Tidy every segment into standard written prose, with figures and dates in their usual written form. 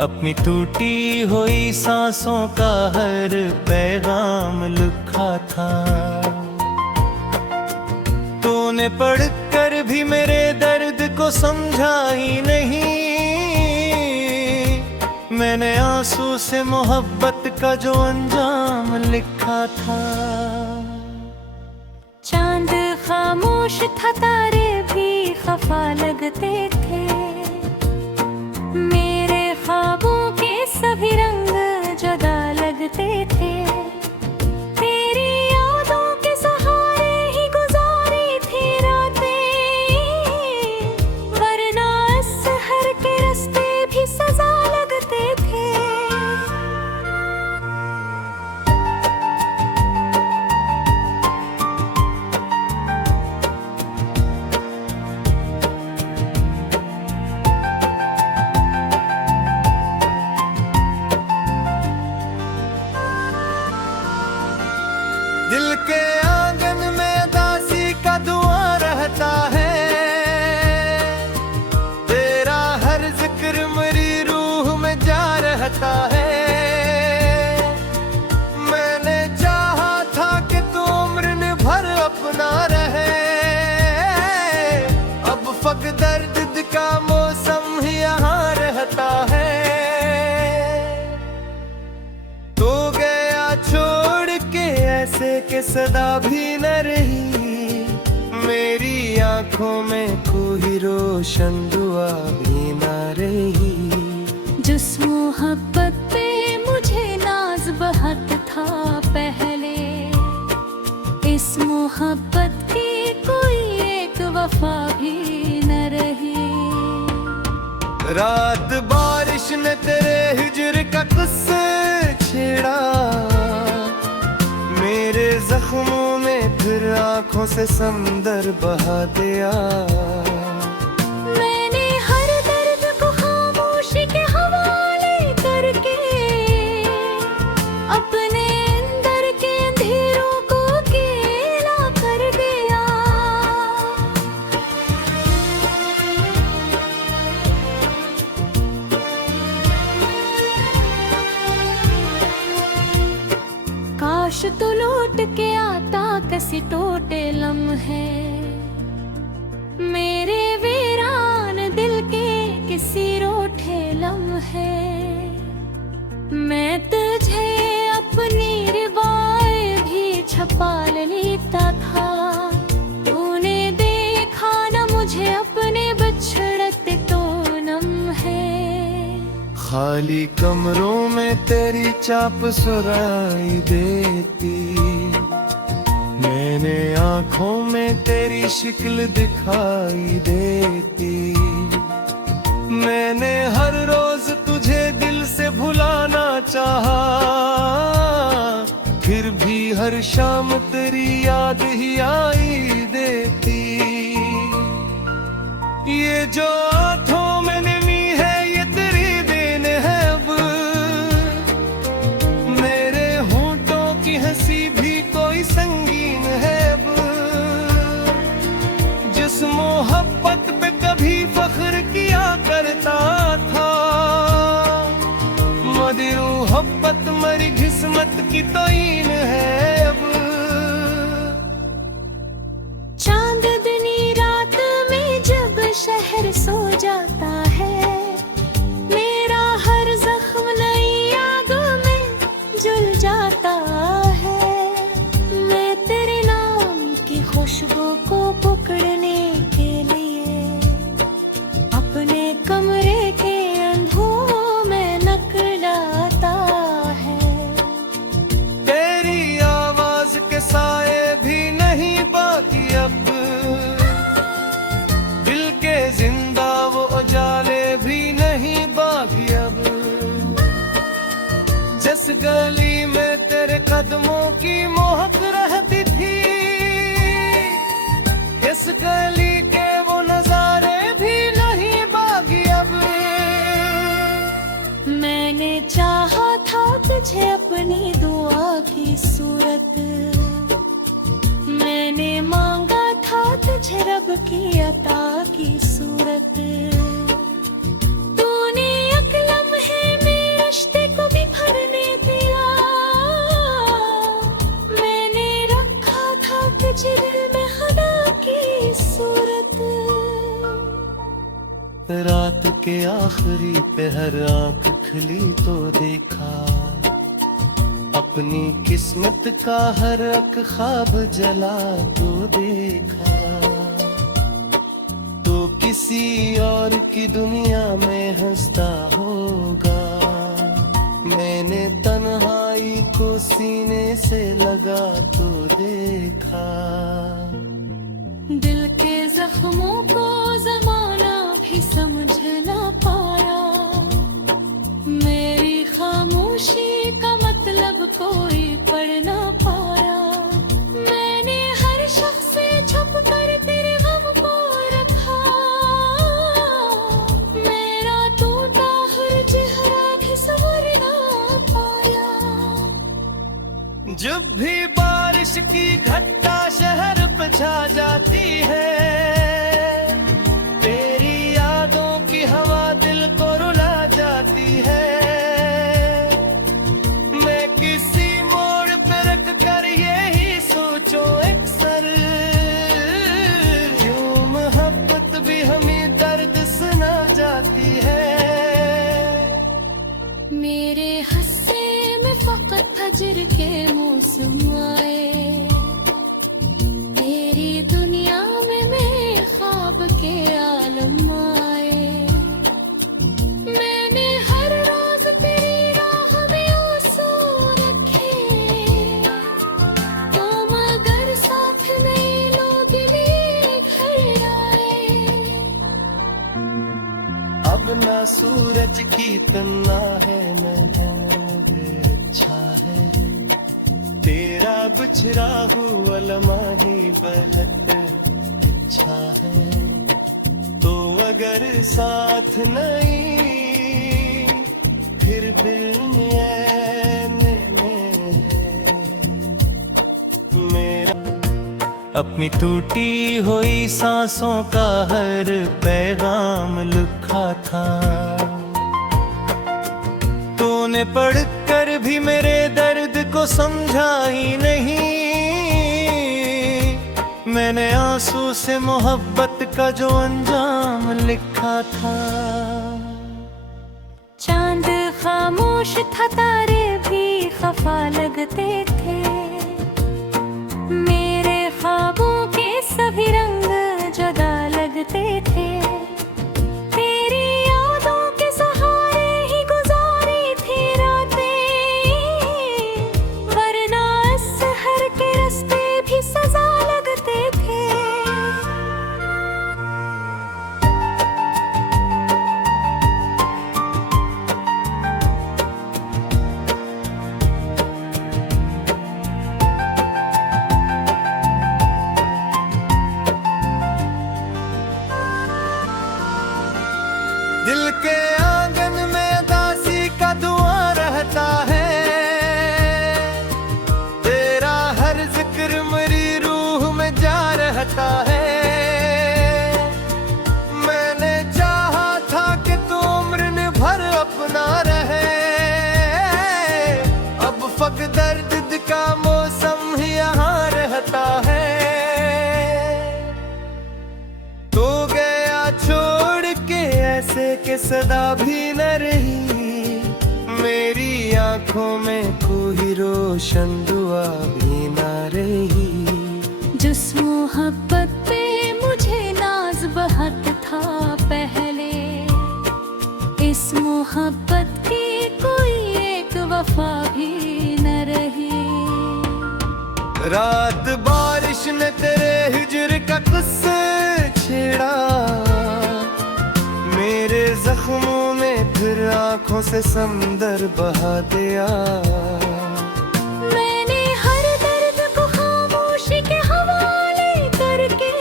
अपनी टूटी हुई सांसों का हर पैगाम लिखा था। तूने पढ़कर भी मेरे दर्द को समझा ही नहीं। मैंने आंसू से मोहब्बत का जो अंजाम लिखा था। चांद खामोश था, तारे भी खफा लगते थे। मेरे ख्वाबों के सभी रंग जुदा लगते थे। तेरी यादों के सहारे ही गुजारी थी रातें, वरना शहर के रास्ते भी सजा लगते थे। दिल के आंगन में दासी का दुआ रहता है। तेरा हर जिक्र मेरी रूह में जा रहता है। मैंने चाहा था कि तू उम्र भर अपना रहे। अब फक दर्द का मौसम ही यहाँ रहता है। तो गया छोड़ के ऐसे के सदा भी न रही। मेरी आंखों में कोई रोशन दुआ भी न रही। जिस मोहब्बत पे मुझे नाज बहुत था पहले, इस मोहब्बत की कोई एक वफा भी न रही। रात बारिश ने तेरे हिजर का किस्सा छेड़ा। मेरे जख्मों में फिर आंखों से समंदर बहा दिया। मैंने हर दर्द को खामोशी के हवाले करके अपने अंदर के अंधेरों को अकेला कर दिया। काश तो लौट के आता कसी टोटे लम्हे, मेरे वीरान दिल के किसी रोठे लम्हे। मैं तुझे अपनी रिवाएं भी छपा लेता था। तूने देखा न मुझे अपने बछड़ते तो लम्हे। खाली कमरों में तेरी चाप सुराई देती। मैंने आंखों में तेरी शिक्ल दिखाई देती। मैंने हर रोज तुझे दिल से भुलाना चाहा, फिर भी हर शाम तेरी याद ही आई देती। ये जो आंखों में नमी है ये तेरी देन है। अब मेरे होंठों की हंसी भी कोई संगीन है। अब जिस मोहब्बत पे कभी फख्र किया करता था, मदी मोहब्बत मरी किस्मत की तोईन है। अब चांदनी रात में जब शहर सो जाता है, मेरा हर जख्म नई यादों में जुल जाता है। मैं तेरे नाम की खुशबू को पकड़ने के लिए अपने कमरे के अंधों में नकलाता है। तेरी आवाज के साए भी नहीं बाकी अब। दिल के जिंदा वो उजाले भी नहीं बाकी अब। जिस गली में तेरे कदमों की मोहक रहती थी, इस गली के वो नजारे भी नहीं बाकी अब। मैंने चाहा था तुझे अपनी दुआ की सूरत, मैंने मांगा था तुझे रब की अता की सूरत। तूने एक लम्हे आखिरी पे हर आंख खुली तो देखा, अपनी किस्मत का हर एक ख्वाब जला तो देखा। तो किसी और की दुनिया में हंसता होगा, मैंने तन्हाई को सीने से लगा तो देखा। दिल के जख्मों को जमाना भी समझ ना पाया, मेरी खामोशी का मतलब कोई पढ़ ना पाया। मैंने हर शख्स से छुप कर तेरे गम को रखा, मेरा टूटा हर चेहरा भी संवर ना पाया। जब भी बारिश की घटा शहर पे छा जाती है, तेरी यादों की हवा दिल को रुला जाती है। मैं किसी मोड़ पे रख कर यही सोचो अक्सर, यूं मोहब्बत भी हमें दर्द सुना जाती है। मेरे हंसे में फकत फजर के मौसम आए, तेरी दुनिया में मेरे ख्वाब के आलम आए। मैंने हर रोज तेरी राह में आंसू रखे, तो मगर साथ नहीं लोग घर आए। अब ना सूरज की तन्ना है मैं अच्छा है, तेरा बिछड़ा हुआ लम्हा बहुत अच्छा है। तो अगर साथ नहीं फिर दिल में है मेरा। अपनी टूटी हुई सांसों का हर पैगाम लिखा था, तूने पढ़कर भी मेरे दर्द को समझा ही नहीं। मैंने आंसू से मोहब्बत का जो अंजाम लिखा था। चांद खामोश था, तारे भी खफा लगते थे, मेरे ख्वाबों के सभी रंग जुदा लगते थे। तेरी यादों के सहारे ही गुजारी थी रातें, वरना इस शहर के रास्ते भी सजा लगते थे। दिल के आंगन में उदासी का धुआं रहता है, तेरा हर जिक्र मेरी रूह में जा रहता है। मैंने चाहा था कि तू उम्र भर अपना रहे, अब फक दर्द का मौसम ही यहाँ रहता है। तो गया छोड़ के ऐसे के सदा भी न रही, मेरी आंखों में कोई रोशन दुआ भी न रही। जिस मोहब्बत पे मुझे नाज बहुत था पहले, इस मोहब्बत की कोई एक वफा भी न रही। रात बारिश ने तेरे हिजर का किस्सा छेड़ा, मेरे जख्मों में फिर आंखों से समंदर बहा दिया। मैंने हर दर्द को खामोशी के हवाले करके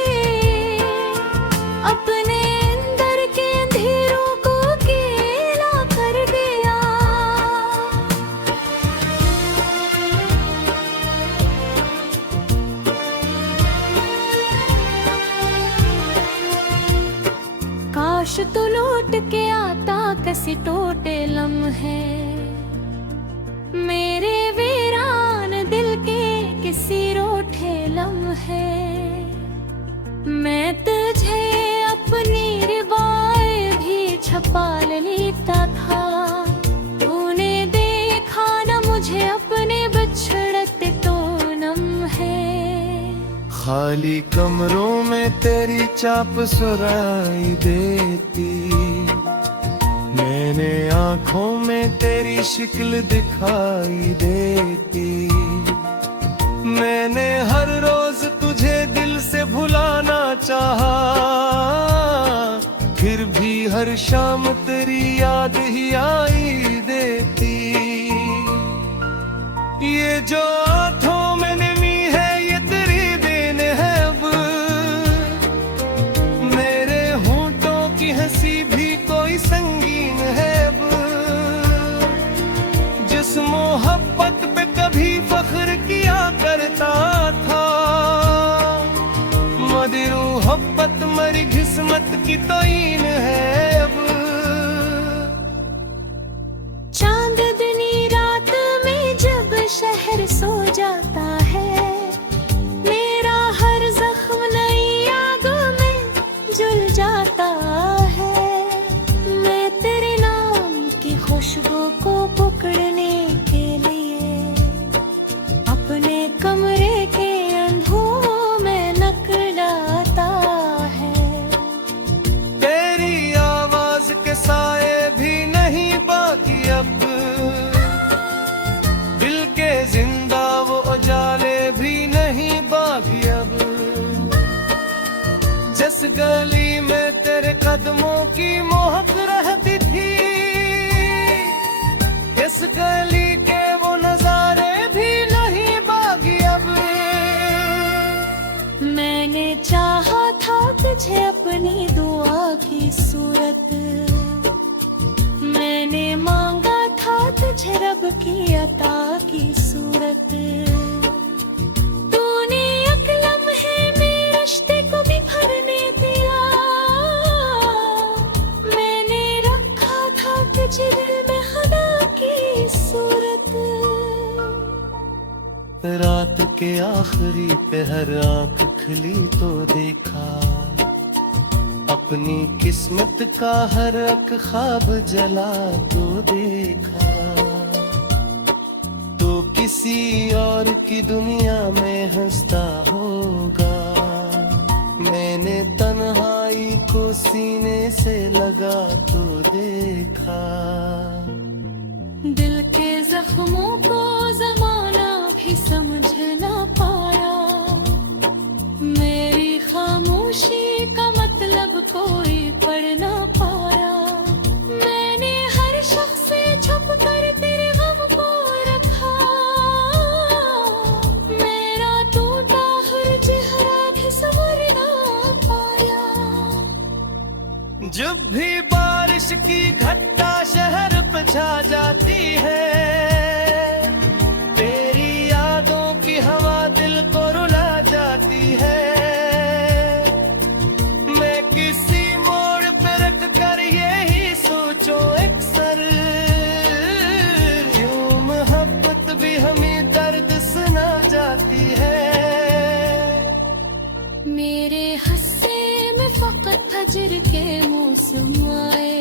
अपने अंदर के अंधेरों को अकेला कर दिया। काश तो लौट के आता कसी टोटे लम्हे, मेरे वीरान दिल के किसी रोठे लम्हे। मैं तुझे अपनी रिवाएं भी छुपा पाल लेता था। तूने देखा न मुझे अपने बिछड़ते तो नम है। खाली कमरों में तेरी चाप सुराई देती, मैंने आँखों में तेरी शिक्ल दिखाई देती। मैंने हर रोज तुझे दिल से भुलाना चाहा, फिर भी हर शाम तेरी याद ही आई देती। ये जो आँखों में नमी है ये तेरी देन है। अब मेरे होंठों की हंसी भी कोई संगीन है। अब जिस मोहब्बत पे कभी फख्र किया करता था, मदिरू मोहब्बत मरी किस्मत की तोईन है। अब चांदनी रात में जब शहर सो जाता है, मेरा हर जख्म नई आग में जल जाता है। मैं तेरे नाम की खुशबू को पकड़ने के लिए अपने कमरे के अंधों में नकलाता है। तेरी आवाज के साए भी नहीं बाकी अब, दिल के जिंदा वो उजाले भी नहीं बाकी अब। जिस गली में तेरे कदमों की महक रहती थी, इस गली के वो नजारे भी नहीं बाकी अब। मैंने चाहा था तुझे अपनी दुआ की सूरत, मैंने मांगा था तुझे रब की अता की सूरत। तूने एक लम्हे में रिश्ते को भी भरने दिया, मैंने रखा था तुझे दिल में खुदा की सूरत। रात के आखिरी पहर आंख खुली तो देखा, अपनी किस्मत का हर एक ख्वाब जला तो देखा। तो किसी और की दुनिया में हंसता होगा, मैंने तन्हाई को सीने से लगा तो देखा। दिल के जख्मों को जमाना भी समझ ना पाया, मेरी खामोशी का मतलब कोई पढ़ ना पाया। मैंने हर शख्स से छुप कर तेरे गम को रखा, मेरा टूटा हर चेहरा भी संवर ना पाया। जब भी बारिश की घटा शहर पे छा जाती है, तेरी यादों की हवा दिल को रुला जाती है। मैं किसी मोड़ पे रख कर यही सोचो अक्सर, यूं मोहब्बत भी हमें दर्द सुना जाती है। मेरे हस्से में फकत फजर के मौसम आए,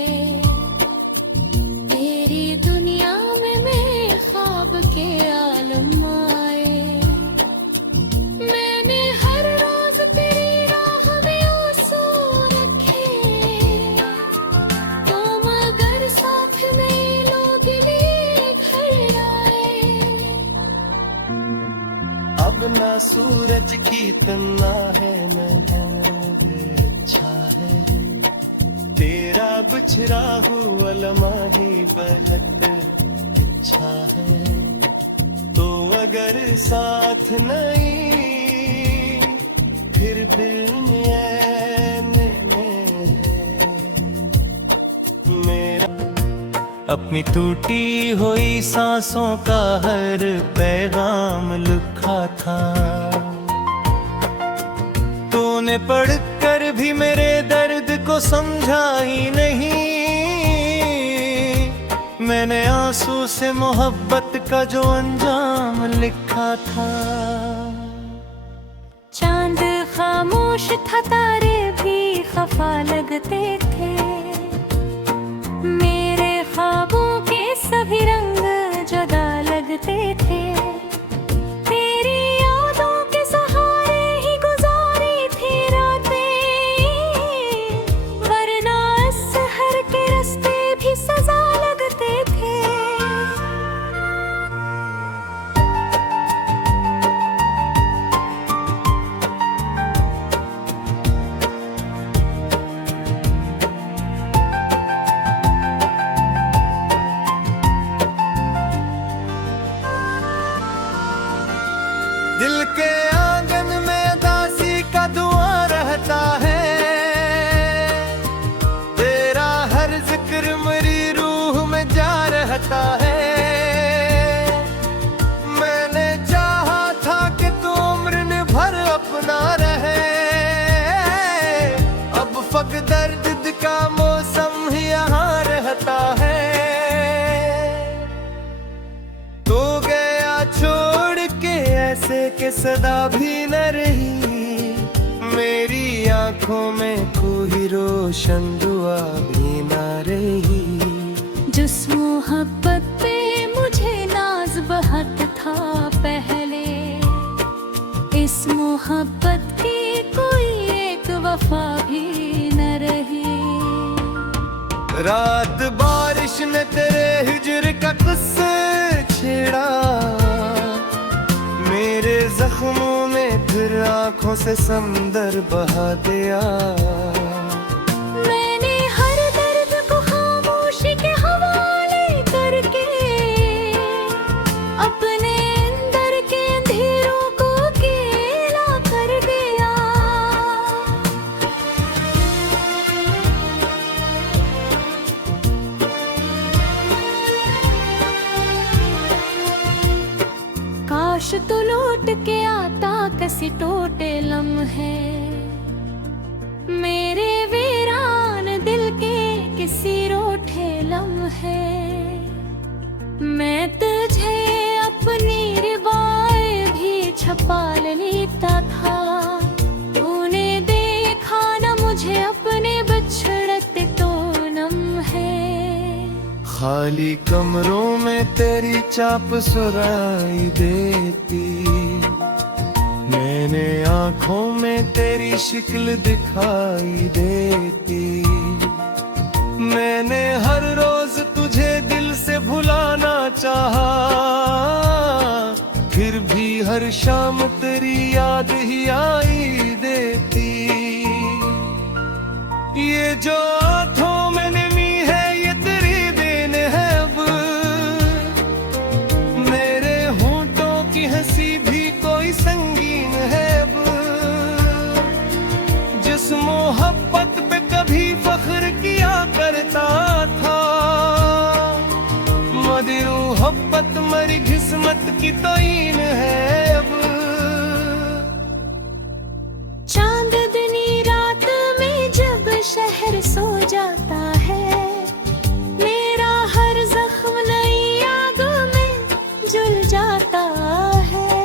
तेरी दुनिया में मेरे ख्वाब के आलम आए। मैंने हर रोज तेरी राह में आंसू रखे, तो मगर साथ में लोग लिए घर आए। अब ना सूरज की तन्ना है न अच्छा है, तेरा बिछड़ा हुआ लम्हा ही बहुत अच्छा है। तो अगर साथ नहीं फिर दिल में ऐन में है मेरा। अपनी टूटी हुई सांसों का हर पैगाम लिखा था, तूने पढ़कर भी मेरे दर्द को समझा ही नहीं। मैंने आंसू से मोहब्बत का जो अंजाम लिखा था। चांद खामोश था, तारे भी खफा लगते थे, रहता है। मैंने चाहा था कि तू उम्र भर अपना रहे, अब फक दर्द का मौसम ही यहाँ रहता है। तो गया छोड़ के ऐसे के सदा भी न रही, मेरी आंखों में कोई रोशन दुआ भी न रही। जिस मोहब्बत पे मुझे नाज बहुत था पहले, इस मोहब्बत की कोई एक वफा भी न रही। रात बारिश ने तेरे हिजर का किस्सा छेड़ा, मेरे जख्मों में फिर आंखों से समंदर बहा दिया। मैंने हर दर्द को खामोशी के हवाले करके अपने अंदर के अंधेरों को अकेला कर दिया। काश तो लौट के आता कसी टोटे लम्हे, मेरे वीरान दिल के किसी रोठे लम्हे। मैं तुझे अपनी रिवाएं भी छपा लेता था, तूने देखा न मुझे अपने बिछड़ते तो लम्हे। खाली कमरों में तेरी चाप सुराई देती, मैंने आंखों में तेरी शिक्ल दिखाई देती। मैंने हर रोज तुझे दिल से भुलाना चाहा, फिर भी हर शाम तेरी याद ही आई देती। ये जो आंखों में नमी है ये तेरी देन है, अब मेरे होंठों की हंसी भी कोई संगीन है। अब जिस मोहब्बत पे कभी फख्र किया करता था, मदिर मोहब्बत मरी किस्मत की तोईन है। अब चांदनी रात में जब शहर सो जाता है, मेरा हर जख्म नई यादों में जुल जाता है।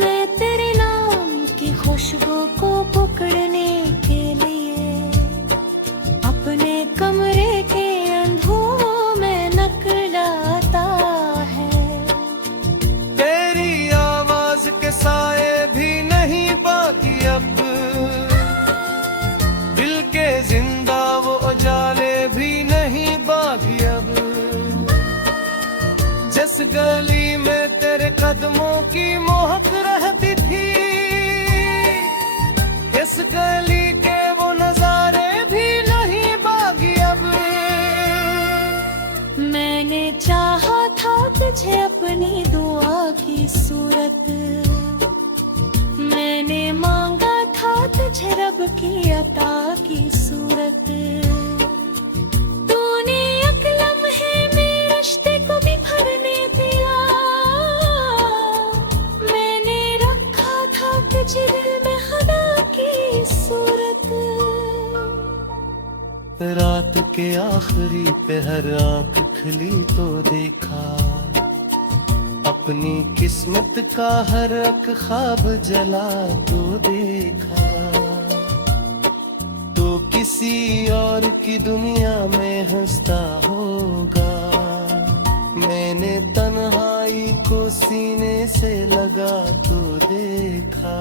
मैं तेरे नाम की खुशबू को पकड़ने के लिए अपने कमरे के अंधों में नकलाता है। तेरी आवाज के साए भी नहीं बाकी अब, दिल के जिंदा वो उजाले भी नहीं बाकी अब। जिस गली में तेरे कदमों की महक रहती थी, इस गली के वो नजारे भी नहीं बाकी अब। मैंने चाहा था तुझे अपनी दुआ की सूरत, मैंने मांगा था तुझे रब की अता की सूरत। तूने एक लम्हे में रिश्ते को भी भरने दिया, मैंने रखा था तुझे दिल में खुदा की सूरत। रात के आखिरी पहर आंख खुली तो देखा, अपनी किस्मत का हर एक ख्वाब जला तो देखा। तो किसी और की दुनिया में हंसता होगा, मैंने तन्हाई को सीने से लगा तो देखा।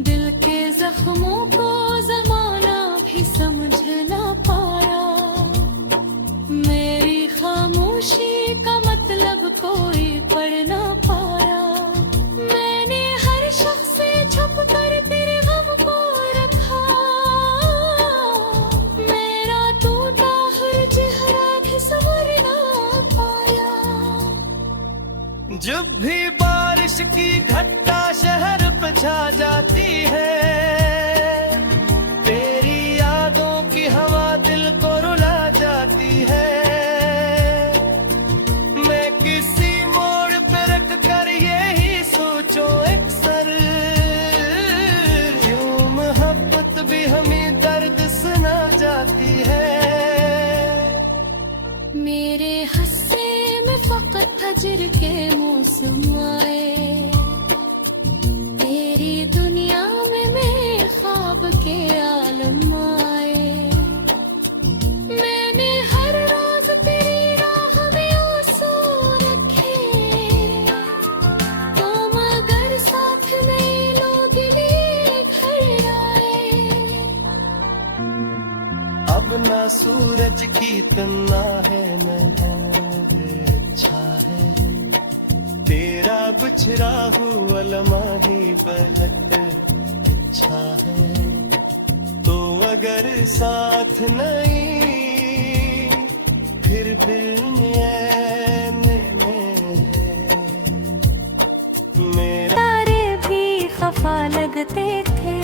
दिल के जख्मों को जमाना भी समझ ना पाया, मेरी खामोशी का मतलब कोई पढ़ ना पाया। मैंने हर शख्स से छुप कर तेरे गम को रखा, मेरा टूटा हर चेहरा भी संवर ना पाया। जब भी बारिश की घटा शहर पे छा जाती है, तेरी यादों की हवा दिल को रुला जाती है। हजर के मौसम आए, तेरी दुनिया में मेरे ख्वाब के आलम आए। मैंने हर रोज तेरी राह में आंसू रखे, तो मगर साथ नहीं लोग लिए घर आए। अब ना सूरज की तन्ना है न अच्छा है, तेरा बिछड़ा हुआ लम्हा बहुत अच्छा है। तो अगर साथ नहीं फिर में है मेरा। तारे भी खफा लगते थे,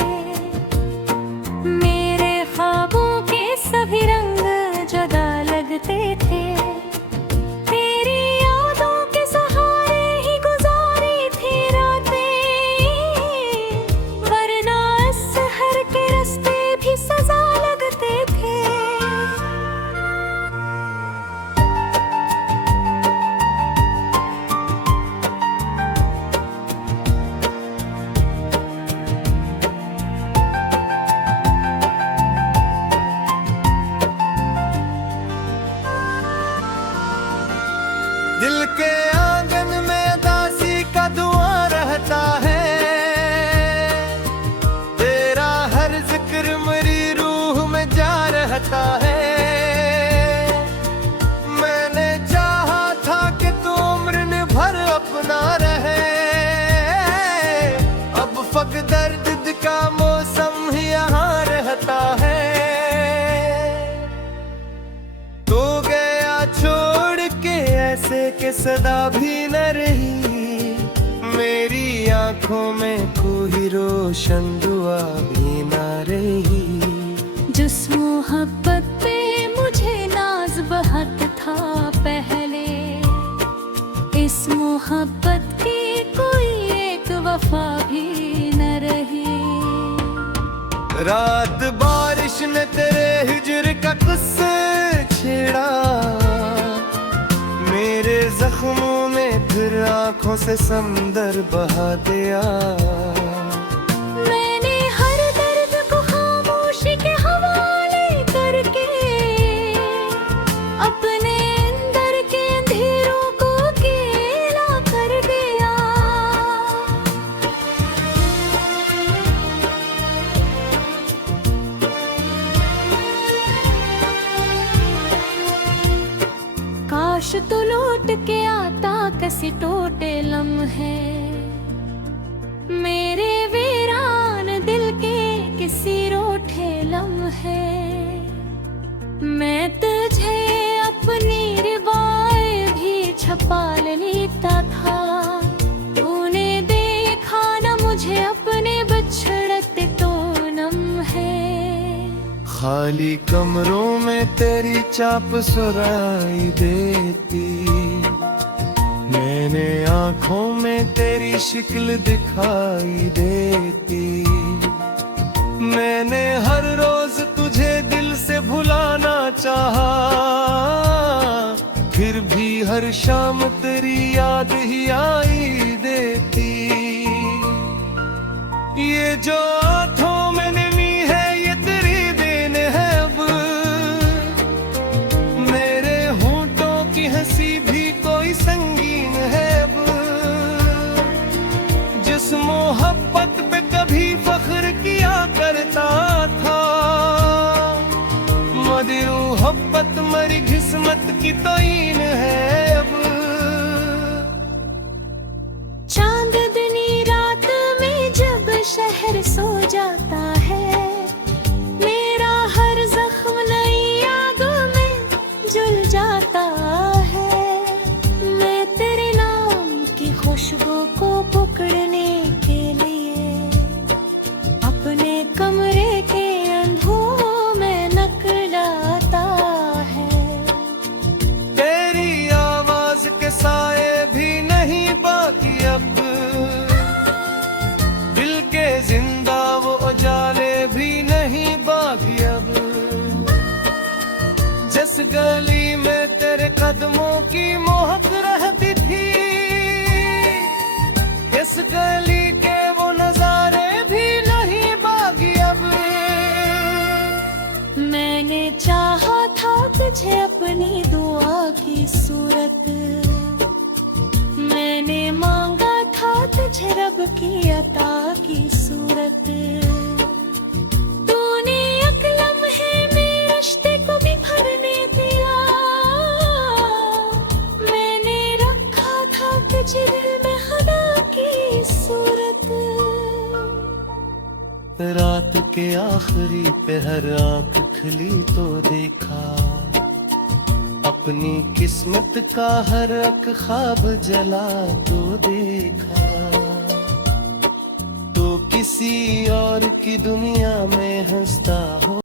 मेरे ख्वाबों के सभी रंग जुदा लगते थे। तेरी यादों के सहारे ही गुजारी थी रातें, वरना शहर के रास्ते भी सजा लगते थे। दिल के आंगन में दासी का धुआं रहता है, तेरा हर जिक्र मेरी रूह में जा रहता है। मैंने चाहा था कि तू उम्र भर अपना रहे, अब फक दर्द का मौसम ही यहाँ रहता है। तो गया छोड़ के ऐसे के सदा भी न रही, मेरी आंखों में कोई रोशन दुआ भी न रही। जिस मोहब्बत पे मुझे नाज बहुत था पहले, इस मोहब्बत की कोई एक वफा भी न रही। रात बारिश ने तेरे हिजर का किस्सा छेड़ा, मेरे जख्मों में फिर आंखों से समंदर बहा दिया। मैंने हर दर्द को खामोशी के हवाले करके अपने अंदर के अंधेरों को अकेला कर दिया। काश तो लौट के आता कसी टोटे लम्हे, मेरे वीरान दिल के किसी रोठे लम्हे। मैं तुझे अपनी रिवाएं भी छपा लेता था, तूने देखा न मुझे अपने बिछड़ते तो लम्हे। खाली कमरों में तेरी चाप सुराई देती, मैंने आंखों में तेरी शिक्ल दिखाई देती। मैंने हर रोज तुझे दिल से भुलाना चाहा, फिर भी हर शाम तेरी याद ही आई देती। ये जो आंखों में नमी है ये तेरी देन है, अब मेरे होंठों की हंसी भी कोई संगीन है। अब जिस मोहब्बत पे कभी फख्र किया करता था, मदिरू मोहब्बत मरी किस्मत की तोइन है। अब चांदनी रात में जब शहर सो जाता है, मेरा हर जख्म नई यादों में जुल जाता है। मैं तेरे नाम की खुशबू को पकड़ने के लिए अपने कमरे के अंधों में नकलाता है। तेरी आवाज के साए भी नहीं बाकी अब, दिल के जिंदा वो उजाले भी नहीं बाकी अब। जिस गली में तेरे कदमों की मोहक रहती थी, तुझे अपनी दुआ की सूरत। मैंने मांगा था तुझे रब की अता की सूरत। तूने अकलम है मेरे रिश्ते को भी भरने दिया। मैंने रखा था तुझे दिल में खुदा की सूरत। रात के आखिरी पहर आंख खुली तो देखा, अपनी किस्मत का हर एक ख्वाब जला तो देखा। तो किसी और की दुनिया में हंसता हो